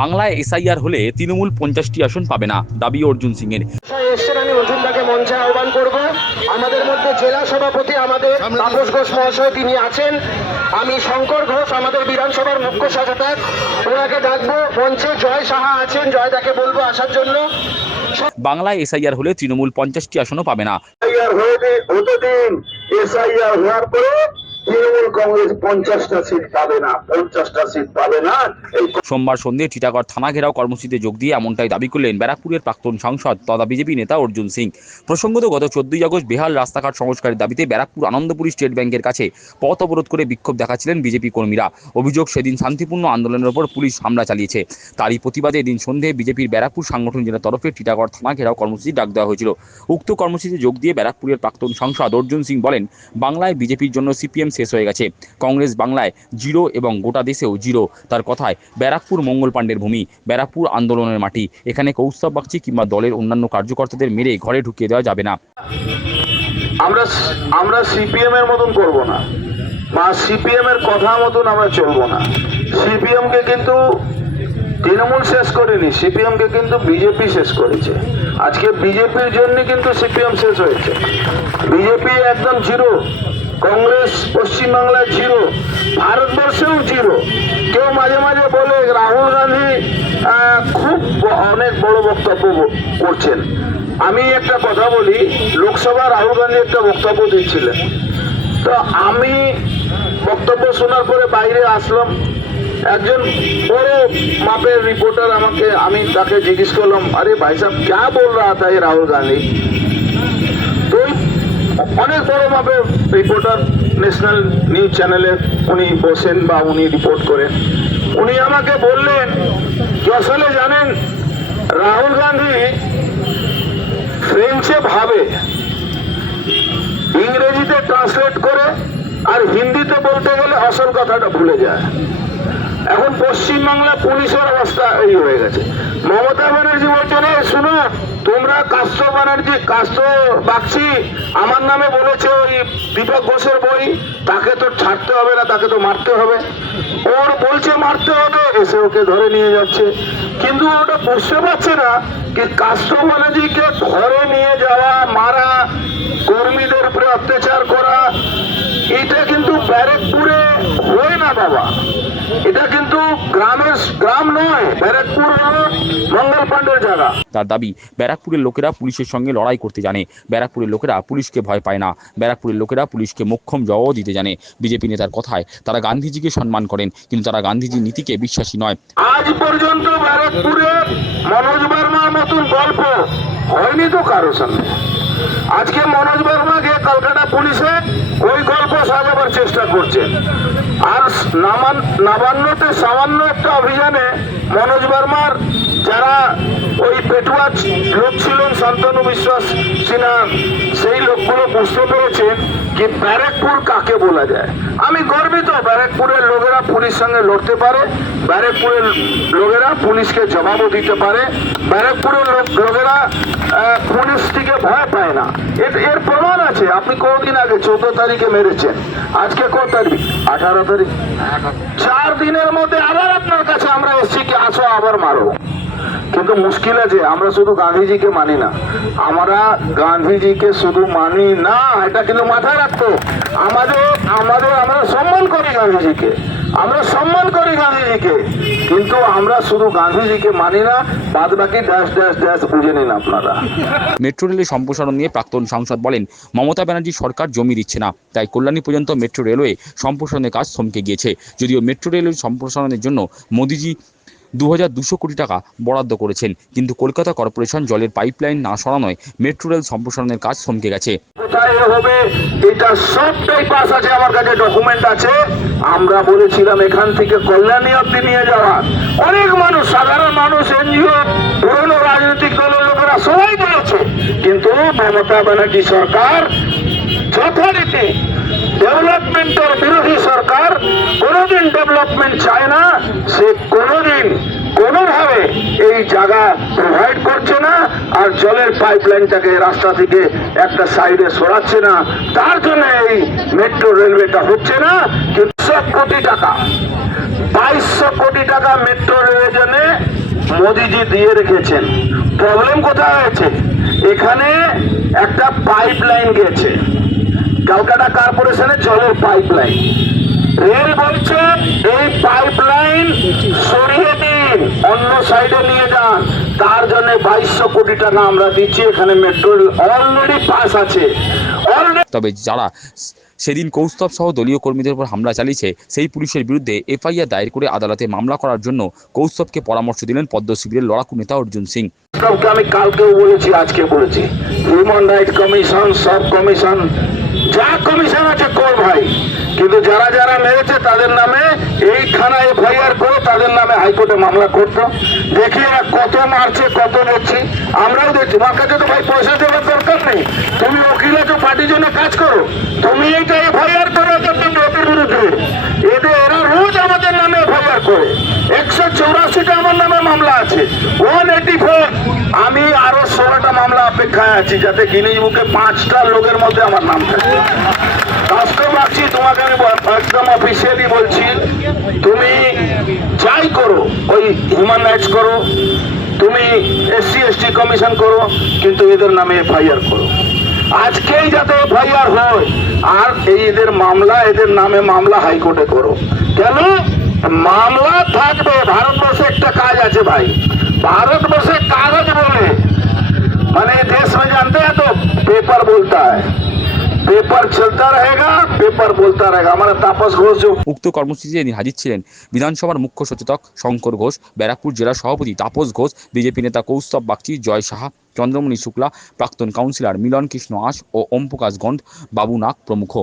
বাংলায় এসআইআর হলে তৃণমূল পঞ্চাশটি আসন পাবে না দাবি অর্জুন সিং এর এসছেন আমি অর্জুনদাকে মঞ্চে আহ্বান করব। আমাদের মধ্যে জেলা সভাপতি আমাদের তাপস ঘোষ মহাশয় তিনি আছেন। আমি শঙ্কর ঘোষ আমাদের বিধানসভার মুখ্য সচেতক ওনাকে ডাকবো। মঞ্চে জয় সাহা আছেন। জয়দাকে বলব আসার জন্য। বাংলায় এসআইআর হলে তৃণমূল পঞ্চাশটি আসনও পাবে না। এসআইআর হয়ে হতে দিন এসআইআর হওয়ার পরে তৃণমূল কংগ্রেস পঞ্চাশটা সিট পাবে না, পঞ্চাশটা সিট পাবে না। সোমবার সন্ধ্যে টিটাগড় থানা ঘেরাও কর্মসূচিতে যোগ দিয়ে এমনটাই দাবি করলেন ব্যারাকপুরের প্রাক্তন সাংসদ তথা বিজেপি নেতা অর্জুন সিং। প্রসঙ্গত গত চোদ্দই আগস্ট বেহাল রাস্তাঘাট সংস্কারের দাবিতে ব্যারাকপুর আনন্দপুরি স্টেট ব্যাংকের কাছে পথ অবরোধ করে বিক্ষোভ দেখাচ্ছিলেন বিজেপি কর্মীরা। অভিযোগ সেদিন শান্তিপূর্ণ আন্দোলনের ওপর পুলিশ হামলা চালিয়েছে। তারই প্রতিবাদে এদিন সন্ধে বিজেপির ব্যারাকপুর সাংগঠন জেলার তরফে টিটাগড় থানা ঘেরাও কর্মসূচি ডাক দেওয়া হয়েছিল। উক্ত কর্মসূচিতে যোগ দিয়ে ব্যারাকপুরের প্রাক্তন সাংসদ অর্জুন সিং বলেন, বাংলায় বিজেপির জন্য সিপিএম শেষ হয়ে গেছে। কংগ্রেস বাংলায় জিরো এবং গোটা দেশেও জিরো। তার কথায় ব্যারাকপুর মঙ্গল পাণ্ডের ভূমি, ব্যারাকপুর আন্দোলনের মাটি। এখানে কৌস্তব বাগচি কিংবা দলের অন্যান্য কার্যকর্তাদের মেরে ঘরে ঢুকিয়ে দেওয়া যাবে না। আমরা আমরা সিপিএম এর মতন করব না। বা সিপিএম এর কথা মতন আমরা চলবো না। সিপিএম কে কিন্তু তৃণমূল শেষ করেনি, সিপিএম কে কিন্তু বিজেপি শেষ করেছে। আজকে বিজেপির জন্য কিন্তু সিপিএম শেষ হয়েছে। বিজেপি একদম জিরো। কংগ্রেস পশ্চিমবাংলায় জিরো, ভারতবর্ষেও জিরো। কেউ মাঝে মাঝে বলে রাহুল গান্ধী খুব অনেক বড় বক্তব্য করছেন। আমি একটা কথা বলি লোকসভা রাহুল গান্ধী একটা বক্তব্য দিচ্ছিলেন। তো আমি বক্তব্য শোনার পরে বাইরে আসলাম। একজন বড় মাপের রিপোর্টার আমাকে, আমি তাকে জিজ্ঞেস করলাম, আরে ভাই সাহেব ক্যা বল রা থা রাহুল গান্ধী? অনেক বড় মাপের রিপোর্টার ন্যাশনাল নিউজ চ্যানেলে উনি বসেন বা উনি রিপোর্ট করেন। উনি আমাকে বললেন যে আসলে জানেন, রাহুল গান্ধী ফ্রেঞ্চে ভাবে ইংরেজিতে ট্রান্সলেট করে আর হিন্দিতে বলতে গেলে আসল কথাটা ভুলে যায়। এখন পশ্চিমবাংলা পুলিশের অবস্থা এই হয়ে গেছে। মমতা ব্যানার্জি বলছেন, "এই শুনো তোমরা কাস্ত ব্যানার্জি কাস্ত বাগচি, আমার নামে বলেছে ওই দীপক ঘোষের বই, তাকে তো ছাড়তে হবে না, তাকে তো মারতে হবে। ওর বলছে মারতে হবে, এসে ওকে ধরে নিয়ে যাচ্ছে। কিন্তু ওটা বুঝতে পারছে না কি কাস্ত ব্যানার্জিকে ধরে নিয়ে যাওয়া, মারা, কর্মীদের উপরে অত্যাচার করা, এটা কিন্তু ব্যারেকপুরে হয় না বাবা। এটা কিন্তু গ্রামের গ্রাম নয় ব্যারেকপুর মঙ্গল পাণ্ডের জায়গা। তার দাবি ব্যারাকপুরের লোকেরা পুলিশের সঙ্গে লড়াই করতে জানে। ব্যারাকপুরের লোকেরা পুলিশকে ভয় পায় না। ব্যারাকপুরের লোকেরা পুলিশকে মোক্ষম জবাবও দিতে জানে। বিজেপি নেতার কথায় তারা গান্ধীজিকে সম্মান করেন কিন্তু তারা গান্ধীজির নীতিকে বিশ্বাসী নয়। আজ পর্যন্ত ব্যারাকপুরে মনোজ বর্মার মতন গল্প হয়নি তো কারও সঙ্গে। আজকে মনোজ বর্মাকে কলকাতা পুলিশে ওই গল্প সাজাবার চেষ্টা করছে। আর নামান নবান্নতে সামান্য একটা অভিযানে মনোজ বর্মার যারা ওই পেটুয়া লোক ছিলেন, শান্তনু বিশ্বাস সিনহা, সেই লোকগুলো বুঝতে পেরেছেন যে ব্যারাকপুর কাকে বলা যায়? আমি গর্বিত ব্যারাকপুরের লোকেরা পুলিশ সঙ্গে লড়তে পারে ব্যারাকপুরের লোকেরা পুলিশকে জবাবও দিতে পারে ব্যারাকপুরের লোক- লোকেরা পুলিশ থেকে ভয় পায় না। এর এর প্রমাণ আছে আপনি কদিন আগে চোদ্দ তারিখে মেরেছেন? আজকে কত তারিখ? আঠারো তারিখ? চার দিনের মধ্যে আবার আপনার কাছে আমরা এসছি কি আসো আবার মারো কিন্তু মুশকিল আছে, আমরা শুধু গান্ধীজিকে মানি না। আমরা গান্ধীজিকে শুধু মানি না, এটা কিন্তু মাথায় রাখতো আমাদের আমাদের আমরা সম্মান করি গান্ধীজিকে। আমরা সম্মান করি গান্ধীজিকে। কিন্তু আমরা শুধু গান্ধীজিকে মানি না বাদ বাকি ড্যাশ ড্যাশ ড্যাশ বুঝে নিন আপনারা। মেট্রো রেলের সম্প্রসারণ নিয়ে প্রাক্তন সাংসদ বলেন, মমতা ব্যানার্জি সরকার জমি দিচ্ছে না, তাই কল্যাণী পর্যন্ত মেট্রো রেলওয়ে সম্প্রসারণের কাজ থমকে গিয়েছে। যদিও মেট্রো রেলের সম্প্রসারণের জন্য মোদিজি দু হাজার দুশো কোটি টাকা বরাদ্দ করেছেন। কিন্তু কলকাতা কর্পোরেশন জলের পাইপলাইন না সরানোয় মেট্রো রেল সম্প্রসারণের কাজ থমকে গেছে। হবে, এটা সবটাই পাস আছে, আমার কাছে ডকুমেন্ট আছে। আমরা বলেছিলাম এখান থেকে কল্যাণী অব্দি নিয়ে যাওয়া। অনেক মানুষ, সাধারণ মানুষ, এনজিও পুরনো রাজনৈতিক দলের লোকেরা সবাই বলেছে। কিন্তু মমতা ব্যানার্জি সরকার যথারীতি ডেভেলপমেন্টের বিরোধী সরকার কোনোদিন ডেভেলপমেন্ট চায় না, সে কোনোদিন কোনোভাবে এই জায়গা প্রোভাইড করছে না আর জলের পাইপলাইনটাকে রাস্তা থেকে একটা সাইডে সরাচ্ছে না। তার জন্য এই মেট্রো রেলওয়েটা হচ্ছে না সব কোটি টাকা। বাইশশো কোটি টাকা মেট্রো রেলের জন্য মোদিজি দিয়ে রেখেছেন। প্রবলেম কোথায় হয়েছে? এখানে একটা পাইপ লাইন গেছে। ক্যালকাটা কর্পোরেশনের জলের পাইপ লাইন রেল বলছে এই পাইপ লাইন সরিয়ে দিন অন্য সাইডে নিয়ে যান। তার জন্য বাইশশো কোটি টাকা আমরা দিচ্ছি এখানে মেট্রো অলরেডি পাস আছে। অলরেডি তবে যারা সেদিন কৌস্তব সহ দলীয় কর্মীদের উপর হামলা চালিয়েছে সেই পুলিশের বিরুদ্ধে এফআইআর দায়ের করে আদালতে মামলা করার জন্য কৌস্তবকে পরামর্শ দিলেন পদ্ম শিবিরের লড়াকু নেতা অর্জুন সিং। আমি কালকেও বলেছি আজকে বলেছি। হিউম্যান রাইট কমিশন সব কমিশন যা কমিশন আছে কর ভাই। কিন্তু যারা যারা মেরেছে, তাদের নামে এই থানায় এফআইআর করে তাদের নামে হাইকোর্টে মামলা করতো। দেখি এরা কত মারছে, কত দেখছি আমরাও দেখছি। আমার কাছে তো ভাই পয়সা দেওয়ার দরকার নেই। তুমি উকিল আছো, পার্টির জন্য কাজ করো। তুমি এইটা এফআইআর করো, এদের বিরুদ্ধে। এদের, এরা রোজ আমাদের নামে এফআইআর করে একশো চৌরাশিটা আমার নামে মামলা আছে ওয়ান এইটি ফোর আমি আরও ষোলোটা মামলা অপেক্ষায় আছি যাতে গিনিজ বুকে পাঁচটা লোকের মধ্যে আমার নাম থাকে। তোমাকে আমি একদম অফিসিয়ালি বলছি, তুমি যাই করো, ওই হিউম্যান রাইটস করো, তুমি এসসি এসটি কমিশন করো, কিন্তু এদের নামে এফআইআর করো। আজকেই যাতে এফআইআর হয়, আর এই এদের মামলা, এদের নামে মামলা হাইকোর্টে করো। কেন? মামলা থাকবে, ভারতবর্ষে একটা কাজ আছে ভাই। ভারতবর্ষে কাগজ বলে মানে देश में जानते हैं तो पेपर बोलता है पेपर चलता रहेगा पेपर बोलता रहेगा हमारा तापस घोष जो উক্ত কর্মসূচিতে এদিন হাজির ছিলেন বিধানসভার মুখ্য সচেতক শঙ্কর ঘোষ ব্যারাকপুর জেলা সভাপতি তাপস ঘোষ বিজেপি নেতা কৌস্তব বাগচি জয় সাহা চন্দ্রমণি শুক্লা প্রাক্তন কাউন্সিলর মিলন কৃষ্ণ আশ ও ওম প্রকাশ গন্ধ বাবু নাগ প্রমুখ